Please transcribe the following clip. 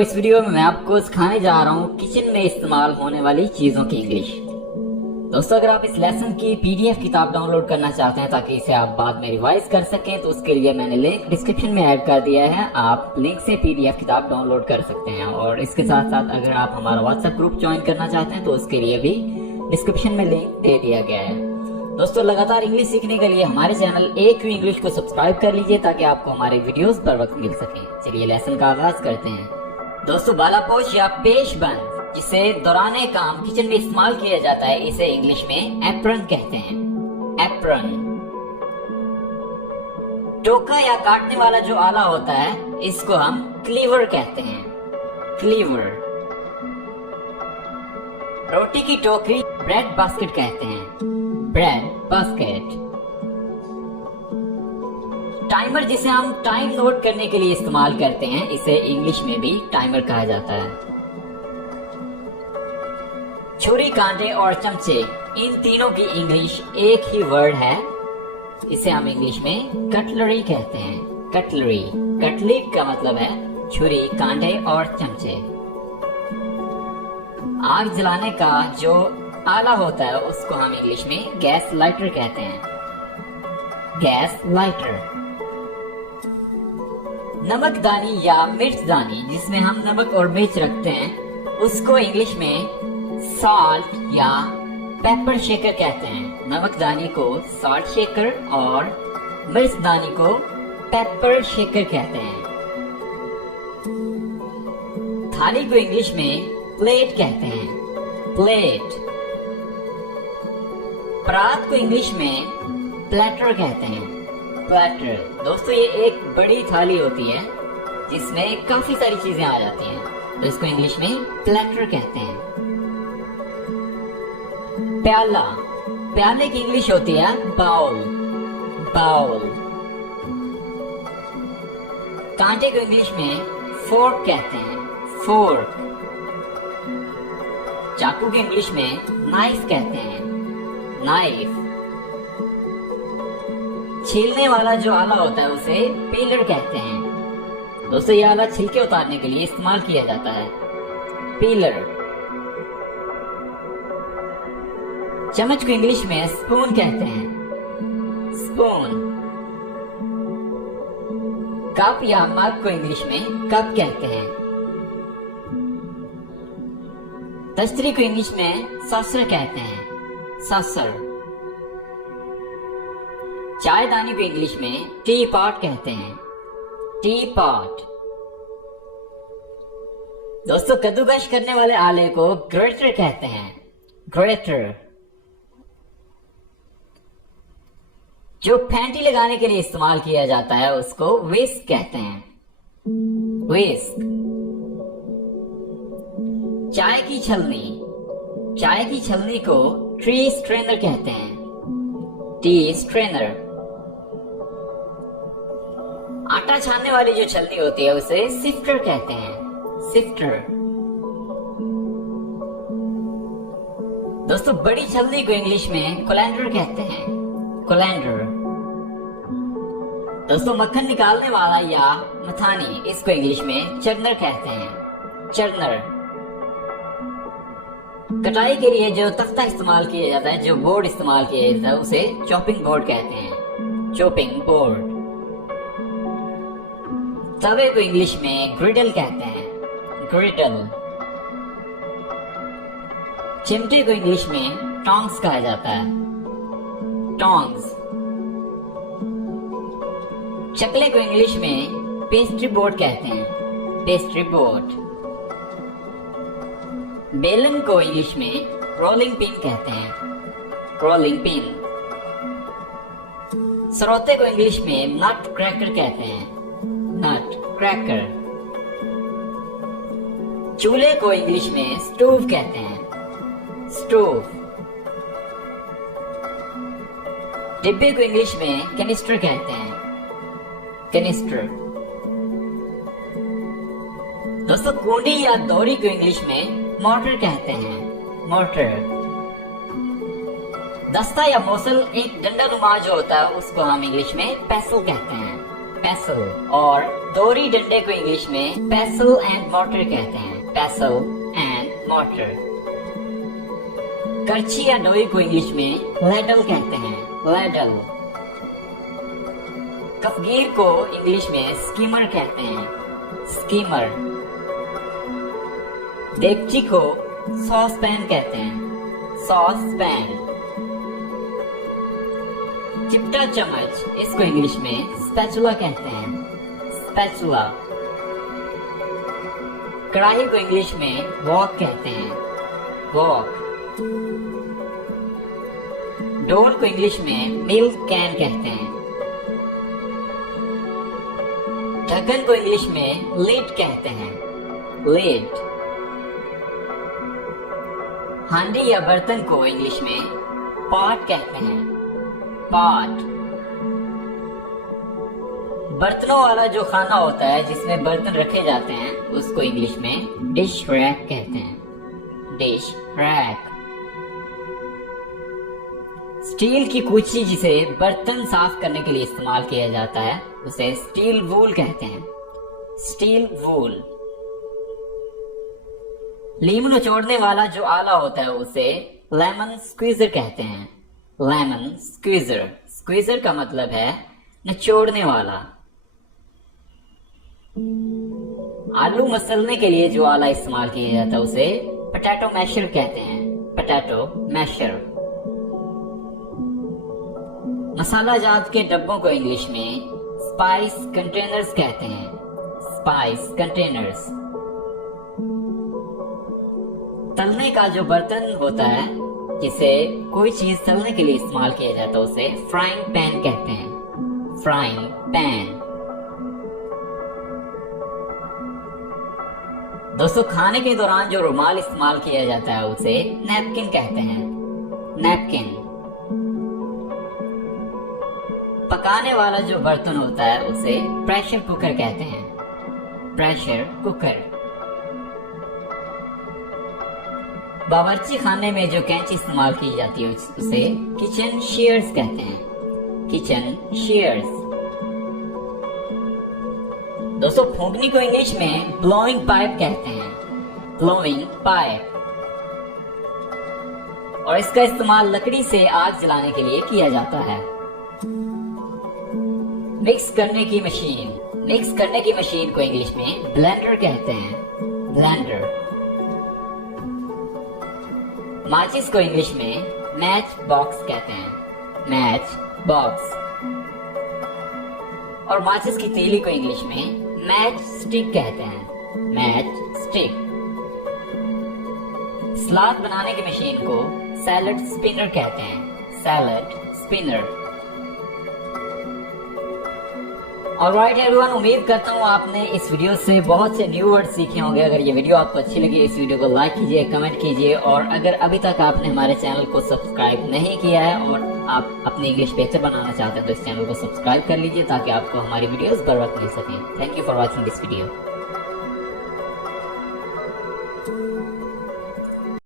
इस वीडियो में मैं आपको सिखाने जा रहा हूँ किचन में इस्तेमाल होने वाली चीजों की इंग्लिश। दोस्तों, अगर आप इस लेसन की पीडीएफ किताब डाउनलोड करना चाहते हैं ताकि इसे आप बाद में रिवाइज कर सकें, तो उसके लिए मैंने लिंक डिस्क्रिप्शन में ऐड कर दिया है। आप लिंक से पीडीएफ किताब डाउनलोड कर सकते हैं। और इसके साथ साथ अगर आप हमारा व्हाट्सएप ग्रुप ज्वाइन करना चाहते हैं तो उसके लिए भी डिस्क्रिप्शन में लिंक दे दिया गया है। दोस्तों, लगातार इंग्लिश सीखने के लिए हमारे चैनल AQ इंग्लिश को सब्सक्राइब कर लीजिए ताकि आपको हमारे वीडियोस पर वक्त मिल सके। चलिए लेसन का आगाज करते हैं। दोस्तों, बालापोश या पेशबंद, जिसे दौराने काम किचन में इस्तेमाल किया जाता है, इसे इंग्लिश में एप्रन कहते हैं। एप्रन। टोका या काटने वाला जो आला होता है, इसको हम क्लीवर कहते हैं। क्लीवर। रोटी की टोकरी ब्रेड बास्केट कहते हैं। Bread basket. टाइमर, जिसे हम टाइम नोट करने के लिए इस्तेमाल करते हैं, इसे इंग्लिश में भी टाइमर कहा जाता है। छुरी, कांटे और चमचे, इन तीनों की इंग्लिश एक ही वर्ड है। इसे हम इंग्लिश में कटलरी कहते हैं। कटलरी। कटली का मतलब है छुरी, कांटे और चमचे। आग जलाने का जो आला होता है उसको हम इंग्लिश में गैस लाइटर कहते हैं। Gas lighter. नमकदानी या मिर्चदानी, जिसमें हम नमक और मिर्च रखते हैं, उसको इंग्लिश में सॉल्ट या पेपर शेकर कहते हैं। नमकदानी को सॉल्ट शेकर और मिर्चदानी को पेपर शेकर कहते हैं। थाली को इंग्लिश में प्लेट कहते हैं। प्लेट। परात को इंग्लिश में प्लेटर कहते हैं। प्लेटर। दोस्तों, ये एक बड़ी थाली होती है जिसमें काफी सारी चीजें आ जाती हैं, तो इसको इंग्लिश में प्लेटर कहते हैं। प्याला। प्याले की इंग्लिश होती है बाउल। बाउल। कांटे को इंग्लिश में फोर्क कहते हैं। फोर्क। चाकू की इंग्लिश में नाइफ कहते हैं। नाइफ। छीलने वाला जो आला होता है उसे पीलर कहते हैं। दोस्तों, यह आला छिलके उतारने के लिए इस्तेमाल किया जाता है। पीलर। चम्मच को इंग्लिश में स्पून कहते हैं। स्पून। कप या मग को इंग्लिश में कप कहते हैं। तस्तरी को इंग्लिश में सॉसर कहते हैं। सॉसर। चायदानी को इंग्लिश में टी पॉट कहते हैं। T pot. दोस्तों, कद्दूकश करने वाले आले को ग्रेटर कहते हैं। ग्रेटर। जो फैंटी लगाने के लिए इस्तेमाल किया जाता है उसको विस्क कहते हैं। विस्क। चाय की छलनी। चाय की छलनी को टी स्ट्रेनर कहते हैं। T strainer. आटा छानने वाली जो छलनी होती है उसे सिफ्टर कहते हैं। सिफ्टर। दोस्तों, बड़ी छलनी को इंग्लिश में कोलैंडर कहते हैं। कोलैंडर। दोस्तों, मक्खन निकालने वाला या मथानी, इसको इंग्लिश में चर्नर कहते हैं। चर्नर। कटाई के लिए जो तख्ता इस्तेमाल किया जाता है, जो बोर्ड इस्तेमाल किया जाता है, उसे चॉपिंग बोर्ड कहते हैं। Chopping board. तवे को इंग्लिश में ग्रिडल कहते हैं। ग्रिडल। चिमटे को इंग्लिश में टोंग्स कहा जाता है। टोंग्स। चकले को इंग्लिश में पेस्ट्री बोर्ड कहते हैं। Pastry board. बेलन को इंग्लिश में रोलिंग पिन कहते हैं। Rolling pin. सरोते को इंग्लिश में नट क्रैकर कहते हैं। नट क्रैकर। चूल्हे को इंग्लिश में स्टोव कहते हैं। स्टोव। डिब्बे को इंग्लिश में कैनिस्टर कहते हैं। कैनिस्टर। दोस्तों, कुंडी या दौरी को इंग्लिश में मोटर कहते हैं। मोटर। दस्ता या मोसल, एक डंडा नुमा जो होता है, उसको हम इंग्लिश में पेसल कहते हैं। पेसल। और दोहरी डंडे को इंग्लिश में पेसल एंड मॉर्टर कहते हैं, पेसल एंड मॉर्टर। करछी या डोई को इंग्लिश में लैडल कहते हैं, लैडल। कफगीर को इंग्लिश में स्कीमर कहते हैं, स्कीमर। देगची को सॉस पैन कहते हैं, सॉस पैन। चिपटा चम्मच, इसको इंग्लिश में स्पैचुला कहते हैं, स्पैचुला। कढ़ाई को इंग्लिश में वॉक कहते हैं, वॉक। डोल को इंग्लिश में मिल्क कैन कहते हैं। ढक्कन को इंग्लिश में लिड कहते हैं, लिड। हांडी या बर्तन को इंग्लिश में पॉट कहते हैं, पॉट। बर्तनों वाला जो खाना होता है जिसमें बर्तन रखे जाते हैं उसको इंग्लिश में डिश रैक कहते हैं, डिश रैक। स्टील की कूची जिसे बर्तन साफ करने के लिए इस्तेमाल किया जाता है उसे स्टील वूल कहते हैं, स्टील वूल। लीमू निचोड़ने वाला जो आला होता है उसे लेमन स्क्वीजर कहते हैं, लेमन स्क्वीजर। स्क्वीजर का मतलब है निचोड़ने वाला। आलू मसलने के लिए जो आला इस्तेमाल किया जाता है उसे पोटैटो मैशर कहते हैं, पोटैटो मैशर। मसाला जात के डब्बों को इंग्लिश में स्पाइस कंटेनर्स कहते हैं, स्पाइस कंटेनर्स। तलने का जो बर्तन होता है जिसे कोई चीज तलने के लिए इस्तेमाल किया जाता है उसे फ्राइंग पैन कहते हैं, फ्राइंग पैन। दोस्तों, खाने के दौरान जो रुमाल इस्तेमाल किया जाता है उसे नैपकिन कहते हैं, नैपकिन। पकाने वाला जो बर्तन होता है उसे प्रेशर कुकर कहते हैं, प्रेशर कुकर। बावर्ची खाने में जो कैंची इस्तेमाल की जाती है उसे किचन शेयर्स कहते हैं, किचन शेयर्स। दोस्तों, फूंकनी को इंग्लिश में ब्लोइंग पाइप कहते हैं, ब्लोइंग पाइप। और इसका इस्तेमाल लकड़ी से आग जलाने के लिए किया जाता है। मिक्स करने की मशीन, मिक्स करने की मशीन को इंग्लिश में ब्लेंडर कहते हैं, ब्लेंडर। माचिस को इंग्लिश में मैच बॉक्स कहते हैं, मैच बॉक्स। और माचिस की तीली को इंग्लिश में मैच स्टिक कहते हैं, मैच स्टिक। सलाद बनाने की मशीन को सैलड स्पिनर कहते हैं, सैलड स्पिनर। ऑलराइट एवरीवन, उम्मीद करता हूँ आपने इस वीडियो से बहुत से न्यू वर्ड सीखे होंगे। अगर ये वीडियो आपको अच्छी लगी इस वीडियो को लाइक कीजिए, कमेंट कीजिए। और अगर अभी तक आपने हमारे चैनल को सब्सक्राइब नहीं किया है और आप अपनी इंग्लिश बेहतर बनाना चाहते हैं तो इस चैनल को सब्सक्राइब कर लीजिए ताकि आपको हमारी वीडियोस बर वक्त मिल सकें। Thank you for watching this video.